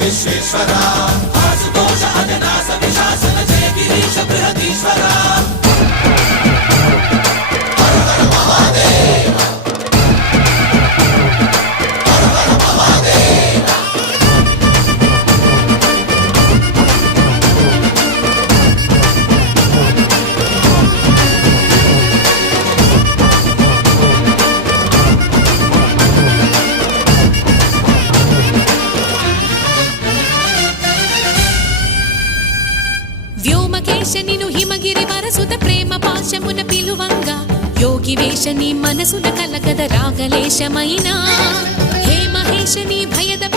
విశ్వేశ్వరా ఆశుతోష అజనాస విశాసన జయ గిరీశ బృహదీశ్వరా హర హర మహాదేవ హర హర మహాదేవ వ్యోమకేశనిను హిమగిరి వరసుత ప్రేమ పాశమున పిలువంగా యోగి వేషని మనసున కలకద రాగలేశమైనా హే మహేశని భయద